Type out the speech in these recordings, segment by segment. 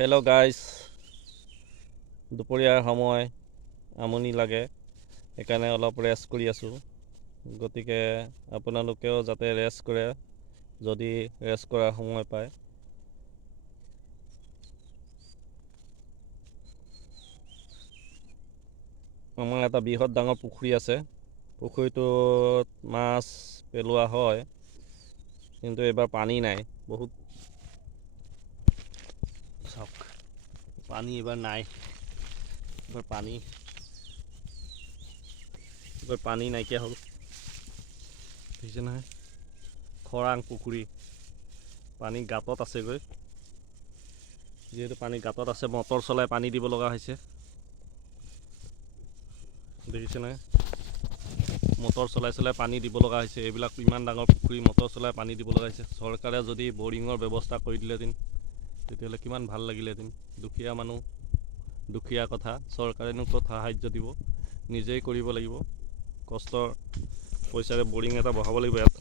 Hello' guys, দুপৰীয়াৰ সময় আমনি লাগে, সেইকাৰণে অলপ ৰেষ্ট কৰি আছোঁ। গতিকে আপোনালোকেও যাতে ৰেষ্ট কৰে, যদি ৰেষ্ট কৰাৰ সময় পায়। আমাৰ এটা বৃহৎ ডাঙৰ পুখুৰী আছে। পুখুৰীটোত মাছ পেলোৱা হয়, কিন্তু এইবাৰ পানী নাই। বহুত চাওক, পানী এইবাৰ নাই। এইবাৰ পানী নাইকিয়া হ'ল, দেখিছে নহয়? খৰাং পুখুৰী, পানী গাঁতত আছেগৈ। যিহেতু পানী গাঁতত আছে, মটৰ চলাই পানী দিব লগা হৈছে। দেখিছে নহয়? মটৰ চলাই পানী দিব লগা হৈছে। এইবিলাক ইমান ডাঙৰ পুখুৰী, মটৰ চলাই পানী দিব লগা হৈছে। চৰকাৰে যদি বৰিঙৰ ব্যৱস্থা কৰি দিলেহেঁতেন, তেতিয়াহ'লে কিমান ভাল লাগিলেহেঁতেন। দুখীয়া মানুহ, দুখীয়া কথা, চৰকাৰেনো ক'ত সাহাৰ্য দিব, নিজেই কৰিব লাগিব। কষ্টৰ পইচাৰে বৰিং এটা বহাব লাগিব ইয়াত।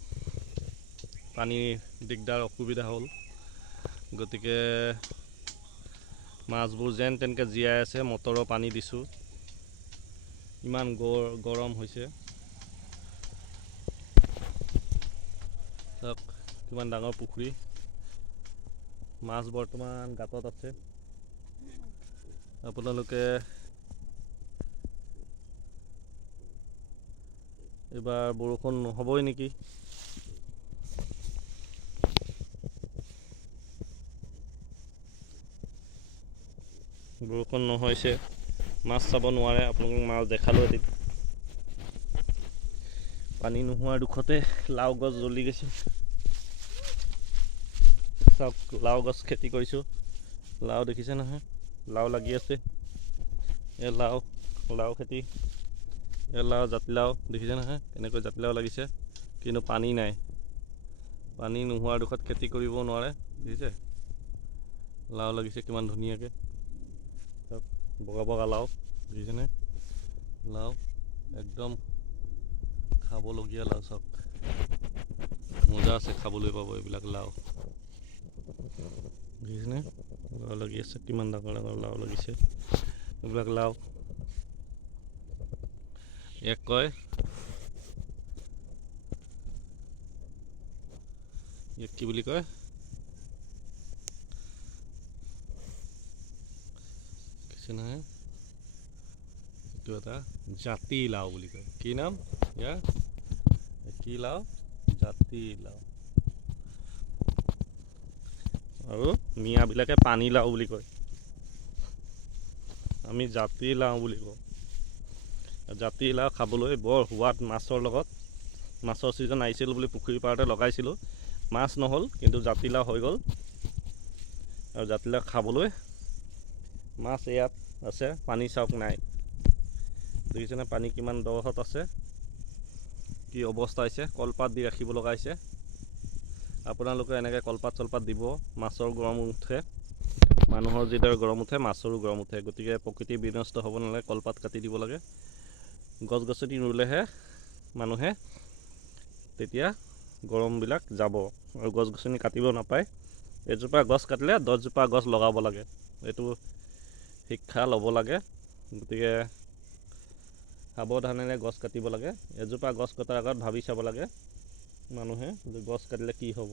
পানীৰ দিগদাৰ, অসুবিধা হ'ল, গতিকে মাছবোৰ যেন তেনকৈ জীয়াই আছে। মটৰৰ পানী দিছোঁ, ইমান গৰম হৈছে। চাওক কিমান ডাঙৰ পুখুৰী, মাছ বৰ্তমান গাঁতত আছে। আপোনালোকে এইবাৰ বৰষুণ নহ'বই নেকি। বৰষুণ নহৈছে, মাছ চাব নোৱাৰে। আপোনালোকক মাছ দেখালোঁ এদিন। পানী নোহোৱাৰ দুখতে লাও গছ জ্বলি গৈছে। চাওক, লাও গছ খেতি কৰিছোঁ, লাও দেখিছে নহয়? লাও লাগি আছে। এই লাও খেতি, এই লাও, জাতিলাও দেখিছে নহয় কেনেকৈ জাতিলাও লাগিছে, কিন্তু পানী নাই। পানী নোহোৱাৰ দুখত খেতি কৰিব নোৱাৰে, দেখিছে? লাও লাগিছে কিমান ধুনীয়াকৈ, চাওক বগা বগা লাও, দেখিছেনে? লাও একদম খাবলগীয়া লাও। চাওক মজা আছে, খাবলৈ পাব এইবিলাক লাও। দেখিছেনে? লাও লাগি আছে, কিমান ডাঙৰ ডাঙৰ লাও লাগিছে। এইবিলাক লাও, ইয়াক কয় কি বুলি কয়? দেখিছে নহয়? এইটো এটা জাতি লাও বুলি কয়। কি নাম ইয়াৰ? কি লাও? জাতি লাও। আৰু মিয়াবিলাকে পানী লাও বুলি কয়, আমি জাতি লাও বুলি কওঁ। জাতি লাও খাবলৈ বৰ সোৱাদ, মাছৰ লগত। মাছৰ ছিজন আহিছিল বুলি পুখুৰী পাৰতে লগাইছিলোঁ, মাছ নহ'ল, কিন্তু জাতিলাও হৈ গ'ল। আৰু জাতিলাও খাবলৈ, মাছ ইয়াত আছে, পানী চাওক নাই। দেখিছেনে পানী কিমান দহত আছে, কি অৱস্থা হৈছে। কলপাত দি ৰাখিব লগা হৈছে। আপোনালোকে এনেকৈ কলপাত চলপাত দিব, মাছৰ গৰম উঠে। মানুহৰ যিদৰে গৰম উঠে, মাছৰো গৰম উঠে। গতিকে প্ৰকৃতি বিনষ্ট হ'ব নালাগে, কলপাত কাটি দিব লাগে। গছ গছনি ৰুলেহে মানুহে, তেতিয়া গৰমবিলাক যাব। আৰু গছ গছনি কাটিব নাপায়। এজোপা গছ কাটিলে 10জোপা গছ লগাব লাগে, এইটো শিক্ষা ল'ব লাগে। গতিকে সাৱধানেৰে গছ কাটিব লাগে। এজোপা গছ কটাৰ আগত ভাবি চাব লাগে মানুহে, যে গছ কাটিলে কি হ'ব।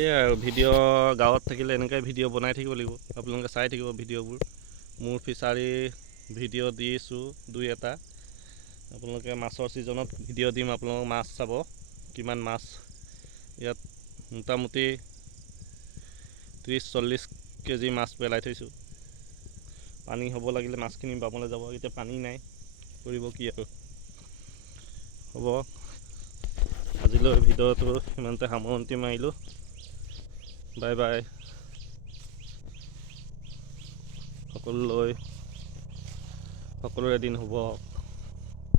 এয়াই আৰু ভিডিঅ' গাঁৱত থাকিলে এনেকৈ ভিডিঅ' বনাই থাকিব লাগিব। আপোনালোকে চাই থাকিব ভিডিঅ'বোৰ। মোৰ ফিচাৰী ভিডিঅ' দিছোঁ দুই এটা। আপোনালোকে মাছৰ ছিজনত ভিডিঅ' দিম, আপোনালোকক মাছ চাব, কিমান মাছ। ইয়াত মোটামুটি 30-40 কেজি মাছ পেলাই থৈছোঁ। পানী হ'ব লাগিলে মাছখিনি বামলৈ যাব, এতিয়া পানী নাই, কৰিব কি আৰু। হ'ব, আজিলৈ ভিডিঅ'টো ইমানতে সামৰণি মাৰিলোঁ। Bye bye. সকলোৰে দিন শুভ হওক।